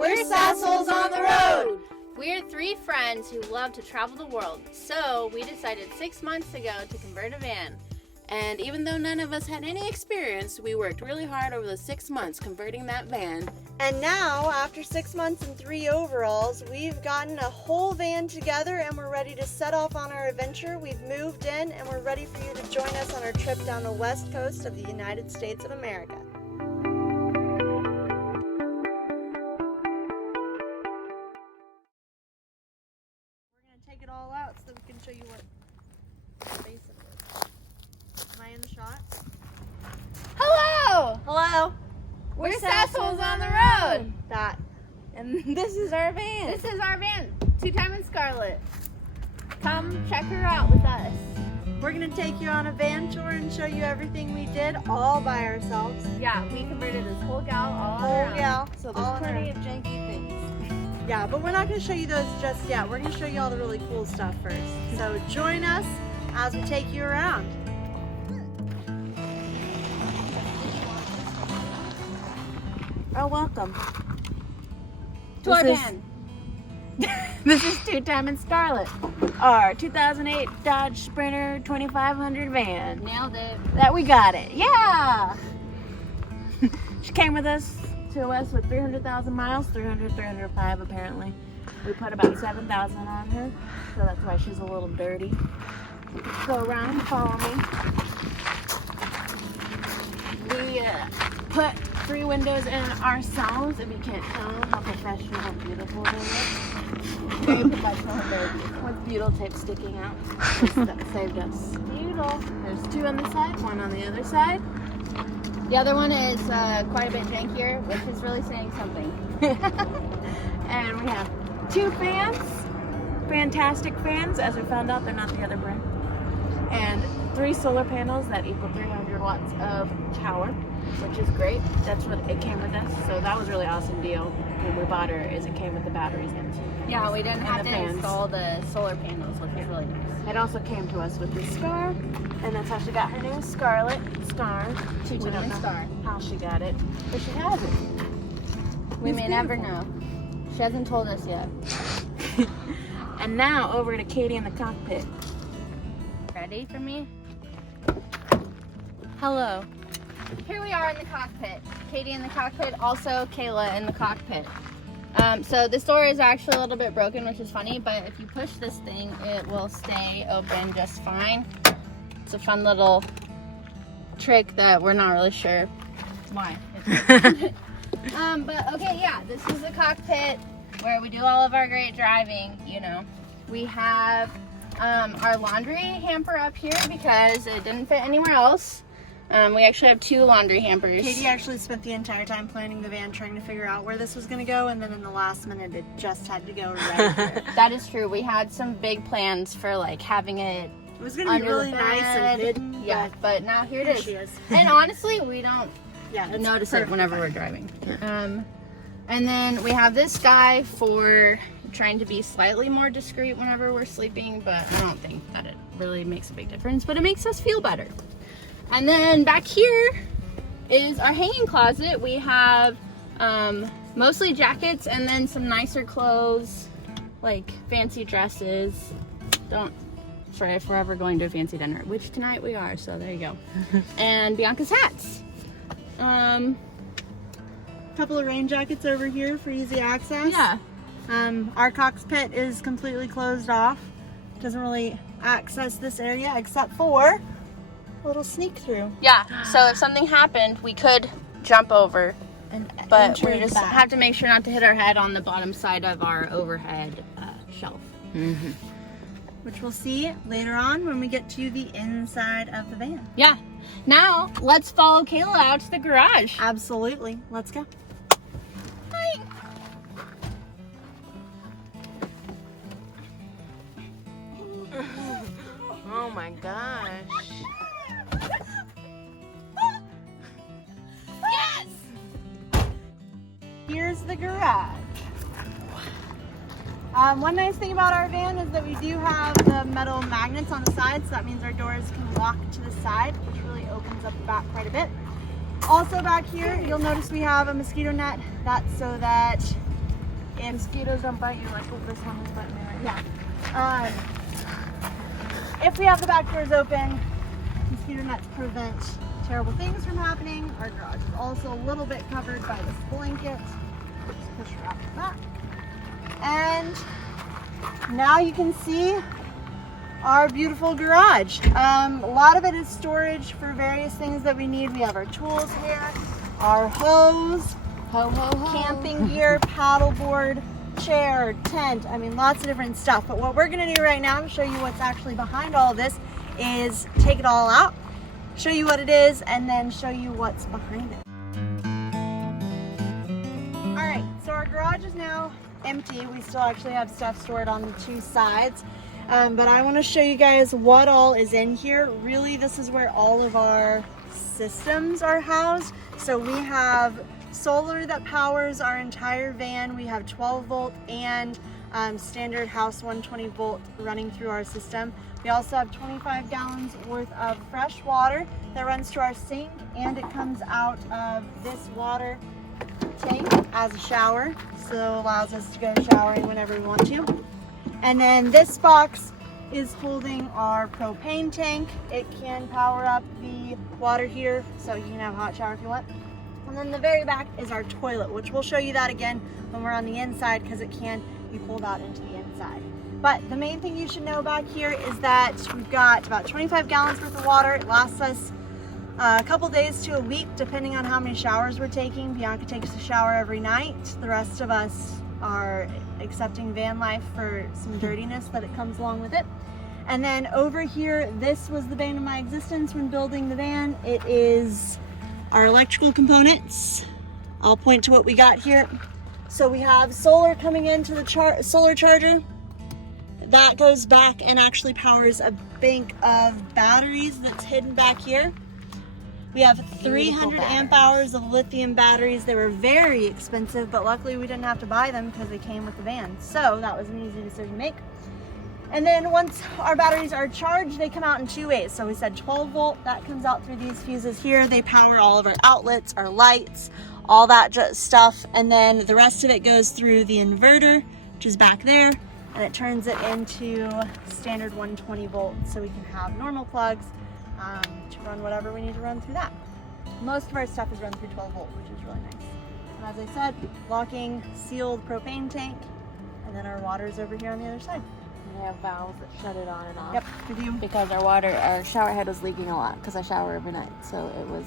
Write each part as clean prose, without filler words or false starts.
We're Sassholes on the road! We're three friends who love to travel the world, so we decided 6 months ago to convert a van. And even though none of us had any experience, we worked really hard over the 6 months converting that van. And now, after 6 months and 3 overalls, we've gotten a whole van together and we're ready to set off on our adventure. We've moved in and we're ready for you to join us on our trip down the west coast of the United States of America. Take it all out so that we can show you what space it is. Am I in the shot? Hello! Hello! We're Sassholes on the road! That. And this is our van. This is our van. 2-Time and Scarlet. Come check her out with us. We're going to take you on a van tour and show you everything we did all by ourselves. Yeah, we converted this whole gal all on Whole our own. gal. So all there's plenty of janky things. Yeah, but we're not going to show you those just yet. We're going to show you all the really cool stuff first. So join us as we take you around. Oh, welcome to our van. This is 2-Time and Scarlet, our 2008 Dodge Sprinter 2500 van. Nailed it. That we got it. Yeah. She came with us with 300,000 miles, 305 apparently. We put about 7,000 on her, so that's why she's a little dirty. Go around and follow me. We put 3 windows in ourselves, if you can't tell how professional and beautiful they look. Very professional and very beautiful. With butyl tape sticking out. That saved us. Butyl. There's 2 on this side, 1 on the other side. The other one is quite a bit jankier, which is really saying something. And we have 2 fans, fantastic fans. As we found out, they're not the other brand. And 3 solar panels that equal 300 watts of power, which is great. That's what it came with us. So that was a really awesome deal when we bought her, is it came with the batteries in too. Yeah, we didn't have to install the solar panels, which is really nice. It also came to us with this scar, and that's how she got her name, Scarlet Star. We don't know how she got it, but she has it. We may never know. She hasn't told us yet. And now over to Katie in the cockpit. Ready for me? Hello. Here we are in the cockpit. Katie in the cockpit, also Kayla in the cockpit. So this door is actually a little bit broken, which is funny, but if you push this thing, it will stay open just fine. It's a fun little trick that we're not really sure why. But okay, yeah, this is the cockpit where we do all of our great driving, you know. We have our laundry hamper up here because it didn't fit anywhere else. We actually have 2 laundry hampers. Katie actually spent the entire time planning the van, trying to figure out where this was going to go, and then in the last minute it just had to go right here. That is true. We had some big plans for like having it. It was going to be really nice and hidden. Yeah, but now here it is. She is. And honestly, we don't notice perfect. it whenever we're driving. And then we have this guy for trying to be slightly more discreet whenever we're sleeping, but I don't think that it really makes a big difference, but it makes us feel better. And then back here is our hanging closet. We have mostly jackets and then some nicer clothes, like fancy dresses. For if we're ever going to a fancy dinner, which tonight we are, so there you go. And Bianca's hats. Couple of rain jackets over here for easy access. Yeah. Our cockpit is completely closed off. Doesn't really access this area except for a little sneak through. Yeah, so if something happened, we could jump over, but we just have to make sure not to hit our head on the bottom side of our overhead shelf. Mm-hmm. Which we'll see later on when we get to the inside of the van. Yeah. Now, let's follow Kayla out to the garage. Absolutely. Let's go. Hi. Oh my gosh. Yes! Here's the garage. One nice thing about our van is that we do have the metal magnets on the side, so that means our doors can lock to the side, which really opens up the back quite a bit. Also back here, you'll notice we have a mosquito net. That's so that if Mosquitoes don't bite you like what this one is biting me right now. yeah, if we have the back doors open, mosquito nets prevent terrible things from happening. Our garage is also a little bit covered by this blanket. Just push her out the back. And now you can see our beautiful garage. A lot of it is storage for various things that we need. We have our tools here, our hose, camping gear, paddleboard, chair, tent. I mean, lots of different stuff. But what we're gonna do right now to show you what's actually behind all of this is take it all out, show you what it is, and then show you what's behind it. All right, so our garage is now empty. We still actually have stuff stored on the two sides. But I want to show you guys what all is in here. Really, this is where all of our systems are housed. So we have solar that powers our entire van. We have 12 volt and standard house 120 volt running through our system. We also have 25 gallons worth of fresh water that runs to our sink, and it comes out of this water tank as a shower. So allows us to go showering whenever we want to. And then this box is holding our propane tank. It can power up the water heater, so you can have a hot shower if you want. And then the very back is our toilet, which we'll show you that again when we're on the inside, because it can be pulled out into the inside. But the main thing you should know back here is that we've got about 25 gallons worth of water. It lasts us a couple days to a week, depending on how many showers we're taking. Bianca takes a shower every night. The rest of us are accepting van life for some dirtiness that it comes along with it. And then over here, this was the bane of my existence when building the van. It is our electrical components. I'll point to what we got here. So we have solar coming into the solar charger. That goes back and actually powers a bank of batteries that's hidden back here. We have 300 amp hours of lithium batteries. They were very expensive, but luckily we didn't have to buy them because they came with the van. So that was an easy decision to make. And then once our batteries are charged, they come out in two ways. So we said 12 volt, that comes out through these fuses here. They power all of our outlets, our lights, all that stuff. And then the rest of it goes through the inverter, which is back there, and it turns it into standard 120 volts. So we can have normal plugs to run whatever we need to run through that. Most of our stuff is run through 12 volt, which is really nice. And as I said, locking sealed propane tank, and then our water's over here on the other side. We have valves that shut it on and off. Yep, we do. Because our shower head was leaking a lot because I shower every night, so it was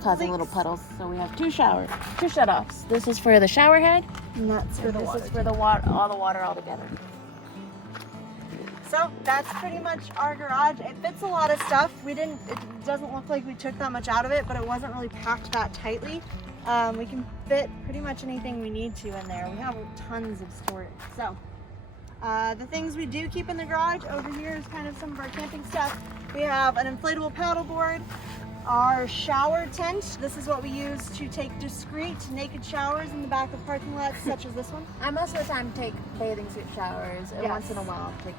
causing little puddles. So we have two shut-offs. This is for the shower head, And that's for the water. This is for the water, all the water all together. So that's pretty much our garage. It fits a lot of stuff. It doesn't look like we took that much out of it, but it wasn't really packed that tightly. We can fit pretty much anything we need to in there. We have tons of storage. So the things we do keep in the garage over here is kind of some of our camping stuff. We have an inflatable paddleboard, our shower tent. This is what we use to take discreet naked showers in the back of parking lots, such as this one. I most of the time take bathing suit showers, and once in a while take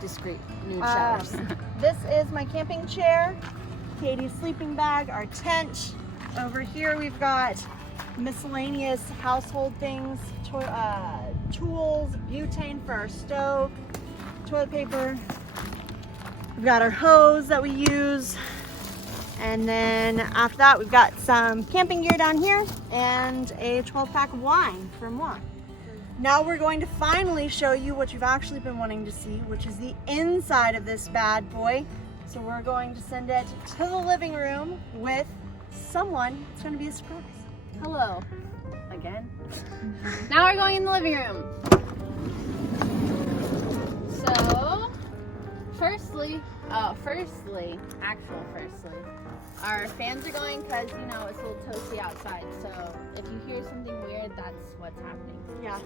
discreet nude showers. This is my camping chair, Katie's sleeping bag, our tent. Over here we've got miscellaneous household things, tools, butane for our stove, toilet paper. We've got our hose that we use. And then after that, we've got some camping gear down here and a 12-pack of wine from moi. Now we're going to finally show you what you've actually been wanting to see, which is the inside of this bad boy. So we're going to send it to the living room with someone. It's going to be a surprise. Hello. Again. Now we're going in the living room. So, firstly, our fans are going because, you know, it's a little toasty outside. So if you hear something weird, that's what's happening. Yeah.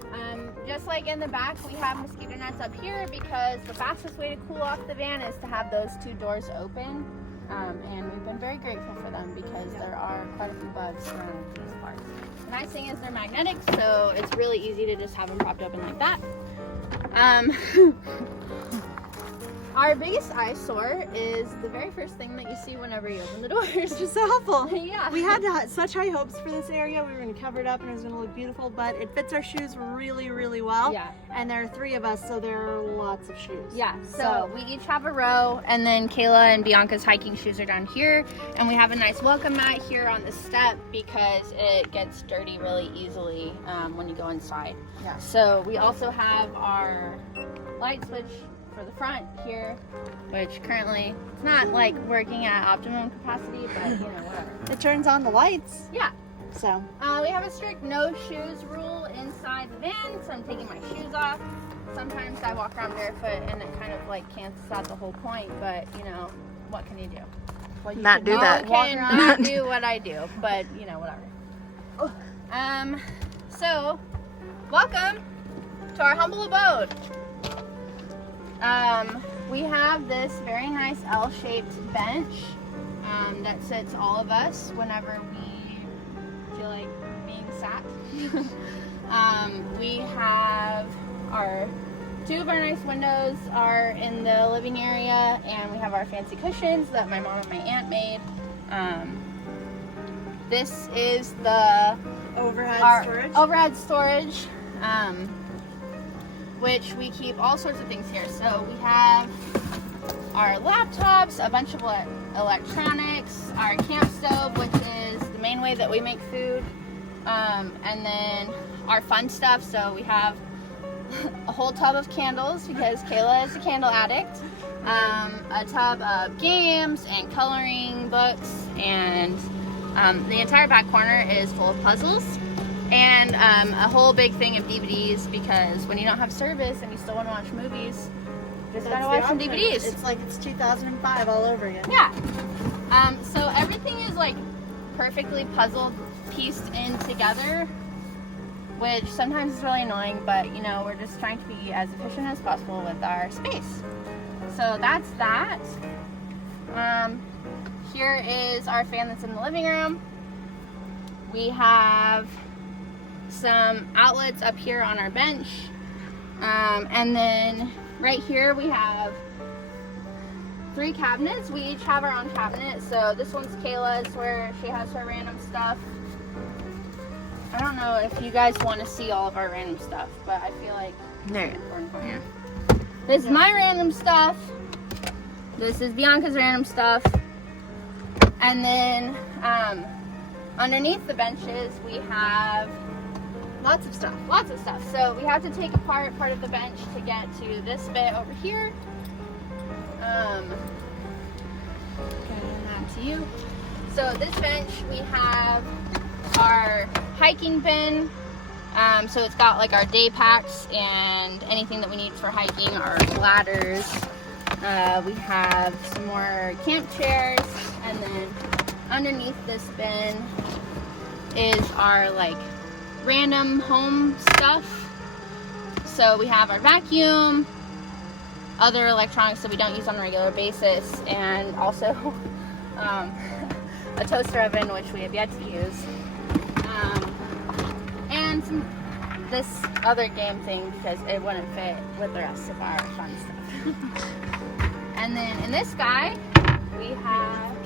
Just like in the back, we have mosquito nets up here because the fastest way to cool off the van is to have those two doors open. And we've been very grateful for them because there are quite a few bugs around these parts. The nice thing is they're magnetic, so it's really easy to just have them propped open like that. Our biggest eyesore is the very first thing that you see whenever you open the doors. Just awful. Yeah. We had such high hopes for this area. We were going to cover it up and it was going to look beautiful, but it fits our shoes really, really well. Yeah. And there are 3 of us, so there are lots of shoes. Yeah, so we each have a row, and then Kayla and Bianca's hiking shoes are down here, and we have a nice welcome mat here on the step because it gets dirty really easily when you go inside. Yeah. So we also have our light switch for the front here, which currently it's not like working at optimum capacity, but you know, whatever. It turns on the lights. Yeah. So We have a strict no shoes rule inside the van, so I'm taking my shoes off. Sometimes I walk around barefoot and it kind of like cancels out the whole point, but you know, what can you do? well, you Not can do walk that. around. Cannot do what I do, but you know, whatever. So welcome to our humble abode. We have this very nice L-shaped bench that sits all of us whenever we feel like being sat. We have our 2 of our nice windows are in the living area, and we have our fancy cushions that my mom and my aunt made. This is the overhead storage, which we keep all sorts of things here. So we have our laptops, a bunch of electronics, our camp stove, which is the main way that we make food, and then our fun stuff. So we have a whole tub of candles because Kayla is a candle addict, a tub of games and coloring books, and the entire back corner is full of puzzles, and a whole big thing of DVDs because when you don't have service and you still want to watch movies, you just gotta watch some DVDs. It's like it's 2005 all over again. Yeah. So everything is like perfectly puzzled, pieced in together, which sometimes is really annoying, but you know, we're just trying to be as efficient as possible with our space. So that's that. Here is our fan that's in the living room. We have some outlets up here on our bench. And then right here we have 3 cabinets. We each have our own cabinet. So this one's Kayla's, where she has her random stuff. I don't know if you guys want to see all of our random stuff, but I feel like There. it's important for you. This is my random stuff. This is Bianca's random stuff. And then underneath the benches we have Lots of stuff. lots of stuff. So we have to take apart part of the bench to get to this bit over here. Gonna hand that to you. So this bench we have our hiking bin. So it's got like our day packs and anything that we need for hiking, our ladders. We have some more camp chairs, and then underneath this bin is our like random home stuff. So we have our vacuum, other electronics that we don't use on a regular basis, and also a toaster oven, which we have yet to use, and this other game thing because it wouldn't fit with the rest of our fun stuff. And then in this guy we have,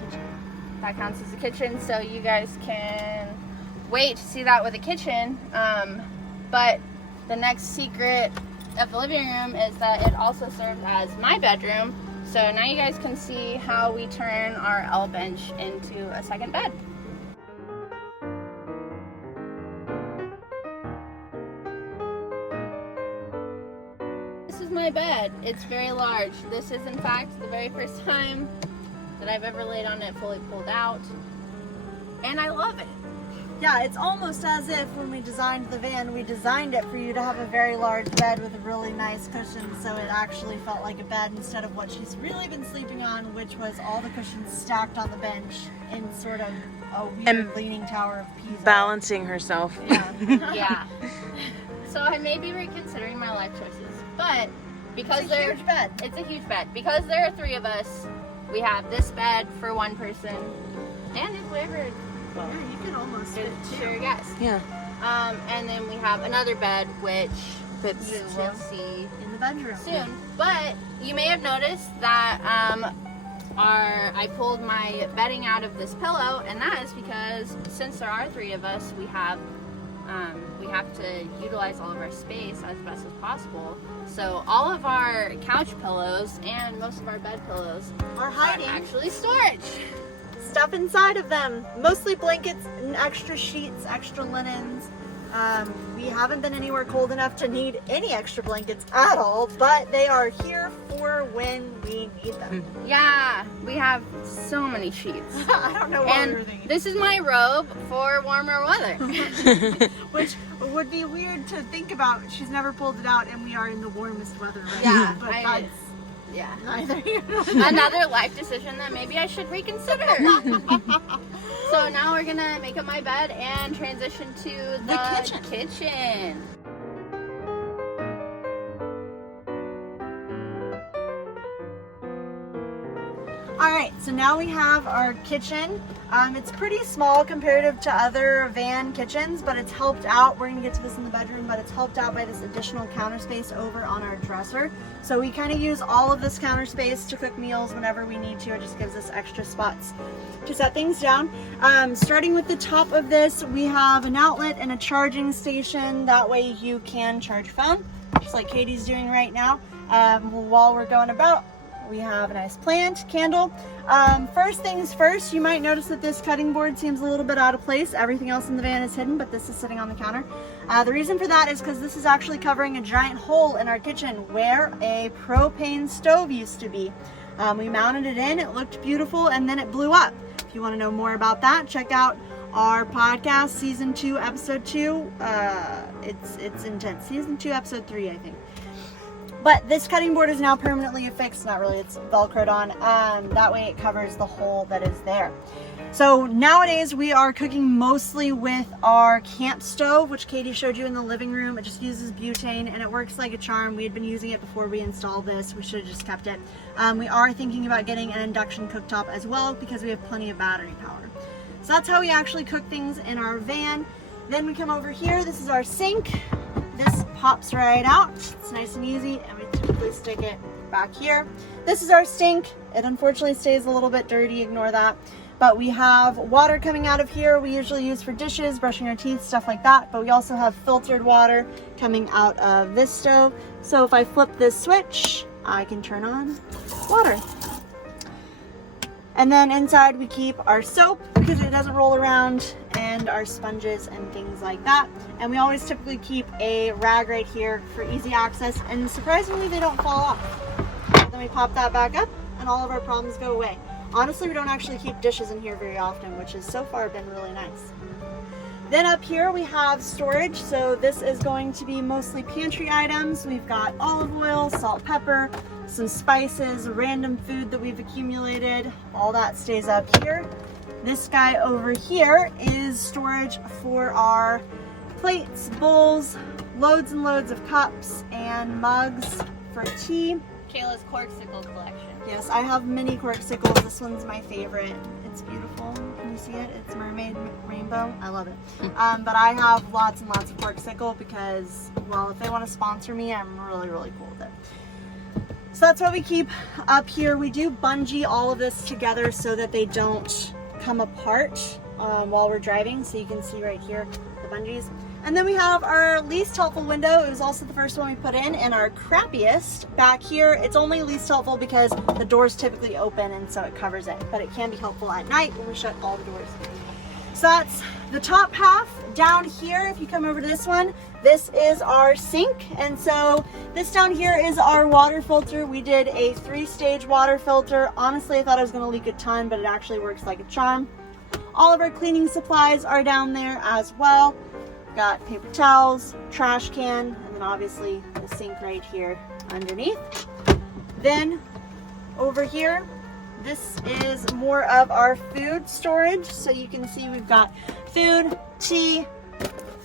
that counts as a kitchen, so you guys can wait to see that with a kitchen. But the next secret of the living room is that it also serves as my bedroom. So now you guys can see how we turn our L bench into a second bed. This is my bed. It's very large. This is in fact the very first time that I've ever laid on it fully pulled out. And I love it. Yeah, it's almost as if when we designed the van, we designed it for you to have a very large bed with a really nice cushion, so it actually felt like a bed instead of what she's really been sleeping on, which was all the cushions stacked on the bench in sort of a weird And leaning tower of Pisa. Balancing herself. Yeah. Yeah. So I may be reconsidering my life choices, but because It's a huge bed. it's a huge bed. Because there are 3 of us, we have this bed for 1 person, and if we ever, well, Yeah, you can almost fit share guests. Yeah. And then we have another bed, which cockpits. You will see In the bedroom. soon. But you may have noticed that I pulled my bedding out of this pillow, and that is because since there are 3 of us, we have to utilize all of our space as best as possible. So all of our couch pillows and most of our bed pillows Are hiding. are actually storage. Stuff inside of them. Mostly blankets and extra sheets, extra linens. We haven't been anywhere cold enough to need any extra blankets at all, but they are here for when we need them. Yeah, we have so many sheets. I don't know what we were And thinking. this is my robe for warmer weather. Which would be weird to think about. She's never pulled it out, and we are in the warmest weather right Yeah, now. But I- Yeah. neither here nor Another life decision that maybe I should reconsider. So now we're gonna make up my bed and transition to the kitchen. All right, so now we have our kitchen. It's pretty small comparative to other van kitchens, but it's helped out. We're gonna get to this in the bedroom, but it's helped out by this additional counter space over on our dresser. So we kind of use all of this counter space to cook meals whenever we need to. It just gives us extra spots to set things down. Starting with the top of this, we have an outlet and a charging station. That way you can charge your phone, just like Katie's doing right now, while we're going about. We have a nice plant, candle. First things first, you might notice that this cutting board seems a little bit out of place. Everything else in the van is hidden, but this is sitting on the counter. The reason for that is because this is actually covering a giant hole in our kitchen where a propane stove used to be. We mounted it in, it looked beautiful, and then it blew up. If you want to know more about that, check out our podcast, season 2, episode 2. It's intense. Season 2, episode 3, I think. But this cutting board is now permanently affixed. Not really, it's velcroed on. That way it covers the hole that is there. So nowadays we are cooking mostly with our camp stove, which Katie showed you in the living room. It just uses butane and it works like a charm. We had been using it before we installed this. We should have just kept it. We are thinking about getting an induction cooktop as well because we have plenty of battery power. So that's how we actually cook things in our van. Then we come over here. This is our sink. This pops right out. It's nice and easy, and we typically stick it back here. This is our sink. It unfortunately stays a little bit dirty, ignore that. But we have water coming out of here we usually use for dishes, brushing our teeth, stuff like that. But we also have filtered water coming out of this stove. So if I flip this switch, I can turn on water. And then inside we keep our soap because it doesn't roll around, and our sponges and things like that. And we always typically keep a rag right here for easy access, and surprisingly they don't fall off. Then we pop that back up and all of our problems go away. Honestly, we don't actually keep dishes in here very often, which has so far been really nice. Then up here we have storage. So this is going to be mostly pantry items. We've got olive oil, salt, pepper, some spices, random food that we've accumulated. All that stays up here. This guy over here is storage for our plates, bowls, loads and loads of cups and mugs for tea. Kayla's corksicle collection. Yes, I have mini corksicles. This one's my favorite. It's beautiful. Can you see it? It's mermaid rainbow. I love it. But I have lots and lots of corksicle because, well, if they want to sponsor me, I'm really, really cool with it. So that's what we keep up here. We do bungee all of this together so that they don't come apart while we're driving. So you can see right here the bungees. And then we have our least helpful window. It was also the first one we put in, and our crappiest back here. It's only least helpful because the doors typically open and so it covers it, but it can be helpful at night when we shut all the doors. So that's the top half. Down here, if you come over to this one, this is our sink. And so this down here is our water filter. We did a 3-stage water filter. Honestly, I thought I was gonna leak a ton, but it actually works like a charm. All of our cleaning supplies are down there as well. Got paper towels, trash can, and then obviously the sink right here underneath. Then over here, this is more of our food storage. So you can see we've got food, tea,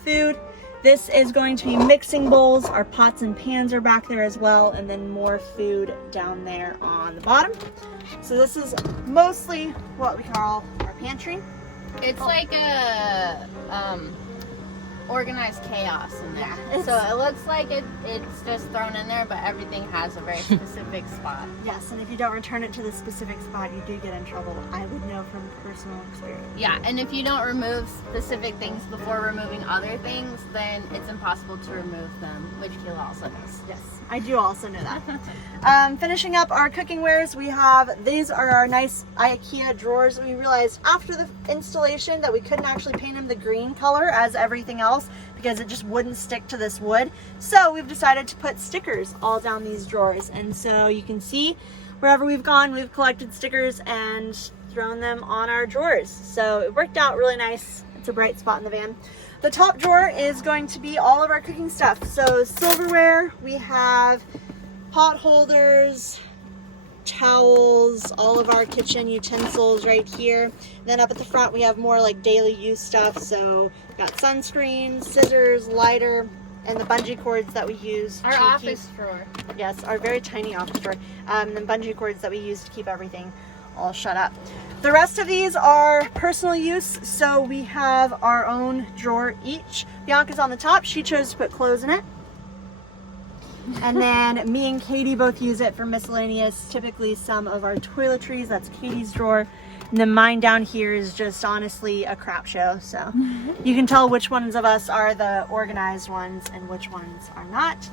food. This is going to be mixing bowls. Our pots and pans are back there as well, and then more food down there on the bottom. So this is mostly what we call our pantry. It's like a organized chaos in there. Yeah, So it looks like it's just thrown in there, but everything has a very specific spot. Yes, and if you don't return it to the specific spot, you do get in trouble. I would know from personal experience. Yeah, and if you don't remove specific things before removing other things, then it's impossible to remove them, which Kayla also does. Yes, I do also know that. Finishing up our cooking wares, we have, these are our nice IKEA drawers. We realized after the installation that we couldn't actually paint them the green color as everything else because it just wouldn't stick to this wood. So we've decided to put stickers all down these drawers. And so you can see wherever we've gone, we've collected stickers and thrown them on our drawers. So it worked out really nice. It's a bright spot in the van. The top drawer is going to be all of our cooking stuff. So silverware, we have pot holders, towels, all of our kitchen utensils right here. Then up at the front we have more like daily use stuff. So we've got sunscreen, scissors, lighter, and the bungee cords that we use. Our office drawer. Yes, our very tiny office drawer. And the bungee cords that we use to keep everything all shut up. The rest of these are personal use, so we have our own drawer each. Bianca's on the top. She chose to put clothes in it. And then me and Katie both use it for miscellaneous, typically some of our toiletries. That's Katie's drawer. And then mine down here is just honestly a crap show. So you can tell which ones of us are the organized ones and which ones are not.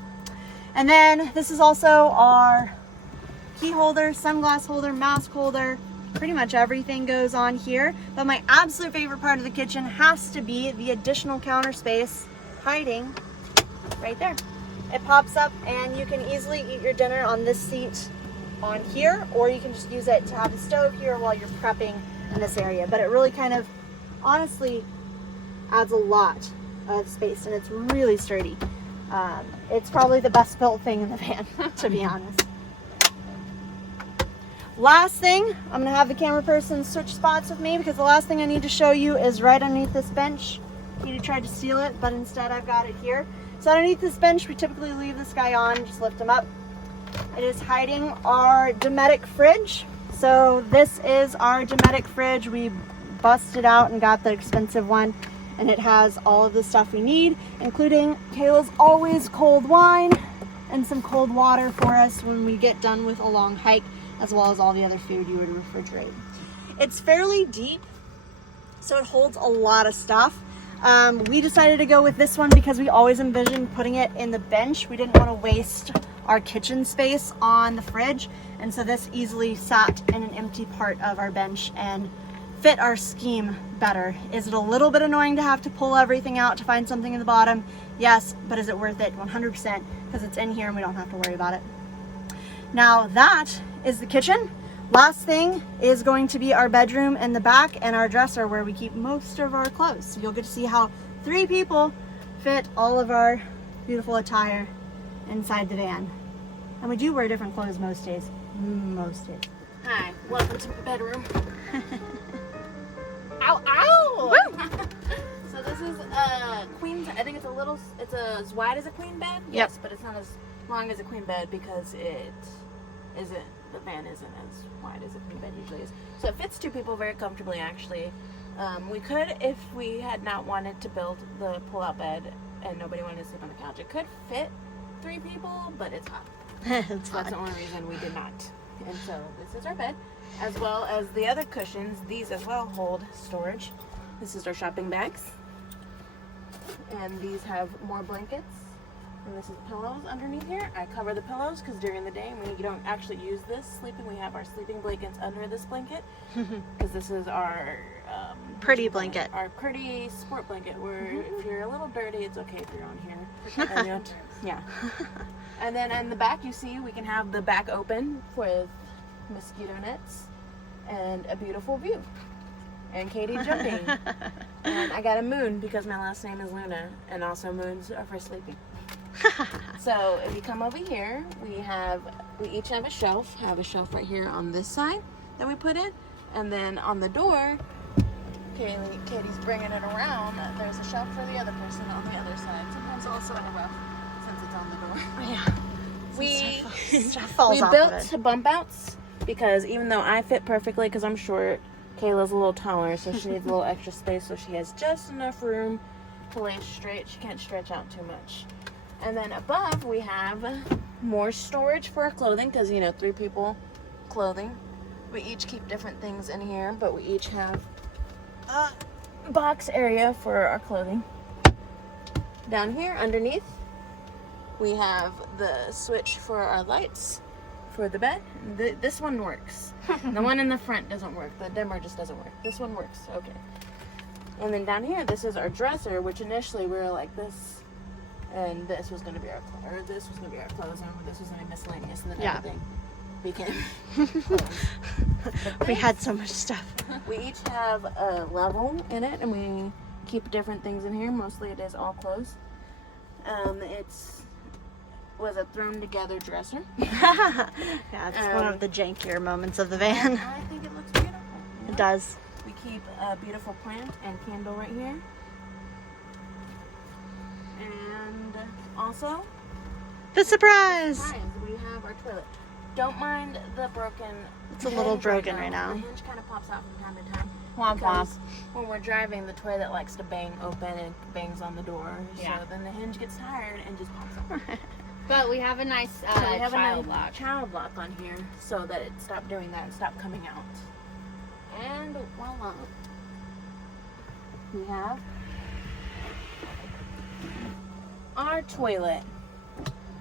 And then this is also our key holder, sunglass holder, mask holder. Pretty much everything goes on here. But my absolute favorite part of the kitchen has to be the additional counter space hiding right there. It pops up and you can easily eat your dinner on this seat on here, or you can just use it to have the stove here while you're prepping in this area. But it really kind of honestly adds a lot of space, and it's really sturdy. It's probably the best built thing in the van, to be honest. Last thing, I'm gonna have the camera person switch spots with me because the last thing I need to show you is right underneath this bench. Katie tried to steal it, but instead I've got it here. So underneath this bench, we typically leave this guy on, just lift him up. It is hiding our Dometic fridge. So this is our Dometic fridge. We busted out and got the expensive one, and it has all of the stuff we need, including Kayla's always cold wine and some cold water for us when we get done with a long hike, as well as all the other food you would refrigerate. It's fairly deep, so it holds a lot of stuff. We decided to go with this one because we always envisioned putting it in the bench. We didn't want to waste our kitchen space on the fridge, and so this easily sat in an empty part of our bench and fit our scheme better. Is it a little bit annoying to have to pull everything out to find something in the bottom? Yes, but is it worth it? 100%, because it's in here and we don't have to worry about it. Now that is the kitchen. Last thing is going to be our bedroom in the back and our dresser where we keep most of our clothes. So you'll get to see how 3 people fit all of our beautiful attire inside the van. And we do wear different clothes most days. Most days. Hi, welcome to the bedroom. Ow, ow! Woo! So this is a queen, I think it's as wide as a queen bed. Yep. Yes, but it's not as long as a queen bed because the van isn't as wide as a queen bed usually is. So it fits 2 people very comfortably actually. We could, if we had not wanted to build the pull-out bed and nobody wanted to sleep on the couch, it could fit 3 people, but it's hot. It's That's the only reason we did not. And so this is our bed, as well as the other cushions. These as well hold storage. This is our shopping bags. And these have more blankets. And this is pillows underneath here. I cover the pillows because during the day when you don't actually use this sleeping, we have our sleeping blankets under this blanket. Because this is our pretty blanket. Our pretty sport blanket where if you're a little dirty, it's okay if you're on here. And yeah. And then in the back you see we can have the back open with mosquito nets and a beautiful view. And Katie jumping. And I got a moon because my last name is Luna, and also moons are for sleeping. So if you come over here, we each have a shelf. I have a shelf right here on this side that we put in, and then on the door, Katie's bringing it around. There's a shelf for the other person on the other side. Sometimes also in a rough since it's on the door. Yeah. We built bump outs because even though I fit perfectly because I'm short, Kayla's a little taller, so she needs a little extra space, so she has just enough room fully straight. She can't stretch out too much. And then above we have more storage for our clothing because, you know, 3 people clothing. We each keep different things in here, but we each have a box area for our clothing. Down here underneath we have the switch for our lights for the bed. This one works. The one in the front doesn't work. The dimmer just doesn't work. This one works. Okay. And then down here, this is our dresser, which initially we were like this, and this was going to be our clothes, this was going to be our clothes, and this was going to be miscellaneous, and then everything became clothes. We had so much stuff. We each have a level in it, and we keep different things in here. Mostly it is all clothes. Was a thrown together dresser. Yeah, it's one of the jankier moments of the van. I think it looks beautiful. It does. We keep a beautiful plant and candle right here. And also, The surprise! we have our toilet. Don't mind the broken. It's a little broken right now. The hinge kind of pops out from time to time. Womp womp. Because when we're driving, the toilet likes to bang open and bangs on the door. Yeah. So then the hinge gets tired and just pops up. But we have a nice So we have child a lock. child lock on here so that it stopped doing that and stopped coming out. And voila. We have our toilet.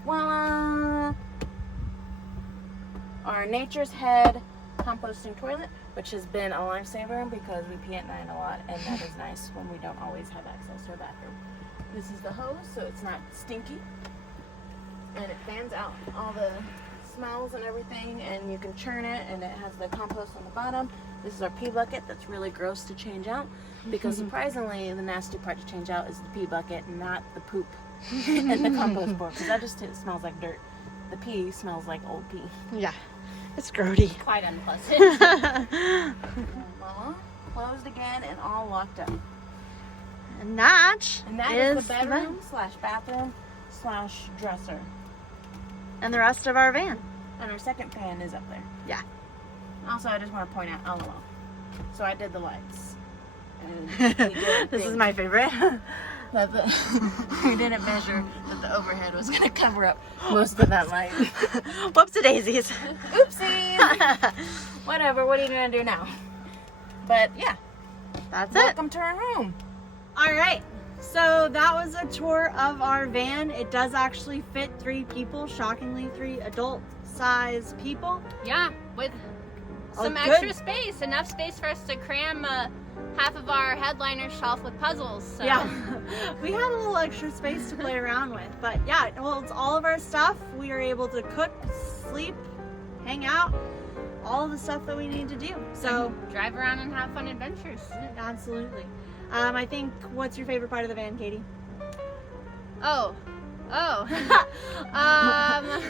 Voila! Our Nature's Head composting toilet, which has been a lifesaver because we pee at night a lot, and that is nice when we don't always have access to a bathroom. This is the hose, so it's not stinky. And it fans out all the smells and everything, and you can churn it, and it has the compost on the bottom. This is our pee bucket that's really gross to change out because surprisingly the nasty part to change out is the pee bucket, not the poop and the compost board, because that just smells like dirt. The pee smells like old pee. Yeah, it's grody. Quite unpleasant. Voila, closed again and all locked up. And that And that is the bedroom slash bathroom slash dresser. and the rest of our van. And our second fan is up there. Yeah. Also, I just want to point out, LOL. So I did the lights. And we did This is my favorite. that we didn't measure that the overhead was going to cover up most of that light. Whoopsie daisies. Oopsies! Whatever, what are you going to do now? But yeah, That's it. welcome to our home. All right. So that was a tour of our van. It does actually fit 3 people, shockingly 3 adult-size people. Yeah, with some good- extra space. Enough space for us to cram half of our headliner shelf with puzzles. So. Yeah, we had a little extra space to play around with. But yeah, well, it's all of our stuff. We are able to cook, sleep, hang out, all of the stuff that we need to do. So Drive around and have fun adventures. absolutely. I think, what's your favorite part of the van, Katie? Oh.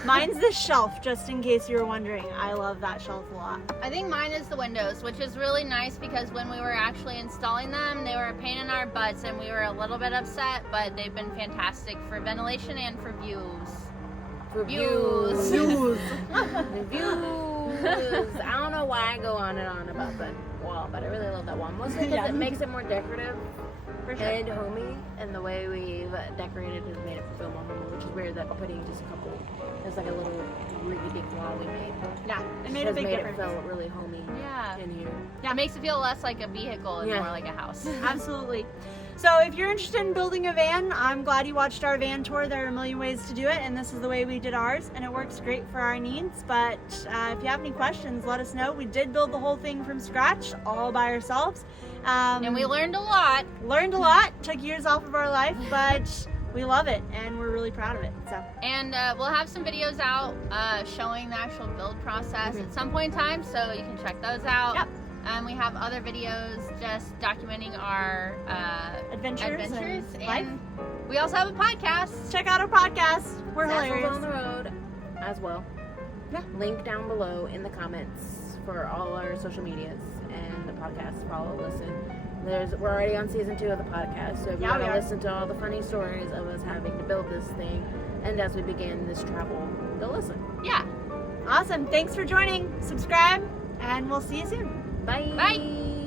Mine's the shelf, just in case you were wondering. I love that shelf a lot. I think mine is the windows, which is really nice because when we were actually installing them, they were a pain in our butts and we were a little bit upset, but they've been fantastic for ventilation and for views. Views. Views. Views. I don't know why I go on and on about that wall, but I really love that wall. Mostly because it makes it more decorative For sure. and homey, and the way we've decorated has made it feel more homey, which is weird that putting just a couple, there's like a little really big wall we made. Yeah, it made a Has big made difference. it feel really homey Yeah. in here. It makes it feel less like a vehicle and Yeah. more like a house. Absolutely. So if you're interested in building a van, I'm glad you watched our van tour. There are a million ways to do it, and this is the way we did ours, and it works great for our needs. But if you have any questions, let us know. We did build the whole thing from scratch, all by ourselves. And we learned a lot. Learned a lot, took years off of our life, but we love it, and we're really proud of it. So And we'll have some videos out showing the actual build process at some point in time, so you can check those out. Yep. And we have other videos just documenting our adventures adventures. and life. And we also have a podcast. Check out our podcast. We're Sassles hilarious. on the road as well. Yeah. Link down below in the comments for all our social medias and the podcast. Follow, listen. We're already on season 2 of the podcast, so if you Yeah, want we to are. listen to all the funny stories of us having to build this thing, and as we begin this travel, go listen. Yeah. Awesome. Thanks for joining. Subscribe, and we'll see you soon. Bye. Bye.